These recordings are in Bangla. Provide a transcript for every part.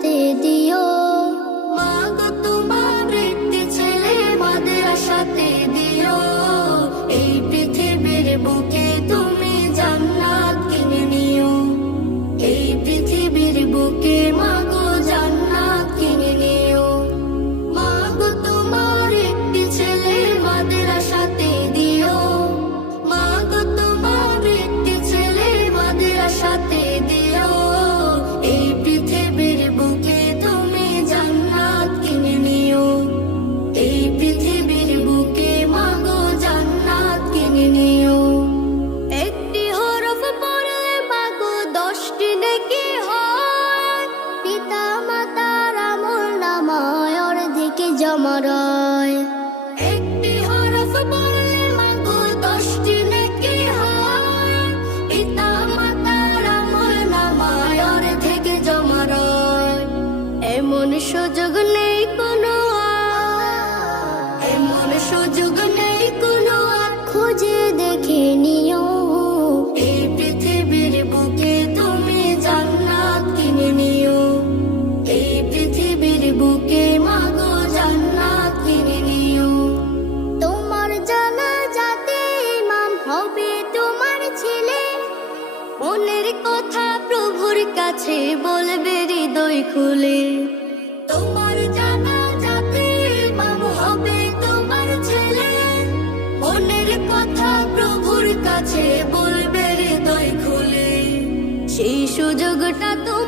te সুযোগ নেই কোনো এমন সুযোগ নেই কোনো খুঁজে দেখে নিও। এই পৃথিবীর বুকে তুমি জান্নাত কিনে নিও। এই পৃথিবীর বুকে মাগো জান্নাত কিনে নিও। তোমার জানা যাতে ইমাম হবে তোমার ছেলে। মনের কথা প্রভুর কাছে বলবে হৃদয় খুলে। সুযোগটা তোমার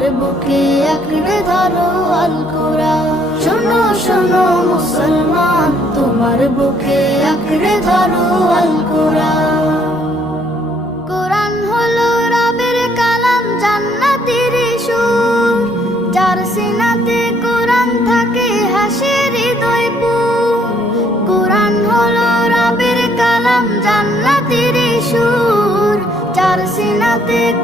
তোমার বুকে আঁকড়ে ধরো আল কোরআন শোনো শোনো মুসলমান, তোমার বুকে আঁকড়ে ধরো আল কোরআন রবের কালাম সুর। থাকে রবের কালাম সুর।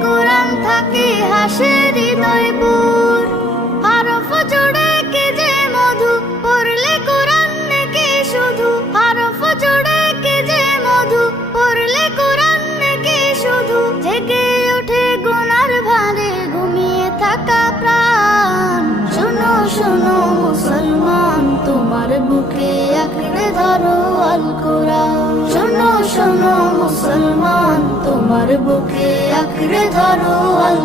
কোরআন থাকে হাসে হৃদয় পুর? হরফ জোড়ে কে যে মধু? পড়লে কোরআন নাকি শুধু? হরফ জোড়ে কে যে মধু? পড়লে কোরআন নাকি শুধু? জেগে ওঠে গুনার ভারে ঘুমিয়ে থাকা প্রাণ। শোনো শোনো মুসলমান, তোমার বুকে আঁকড়ে ধরো আল শোনো শোনো মুসলমান তোমার বুকে আঁকড়ে ধরো আল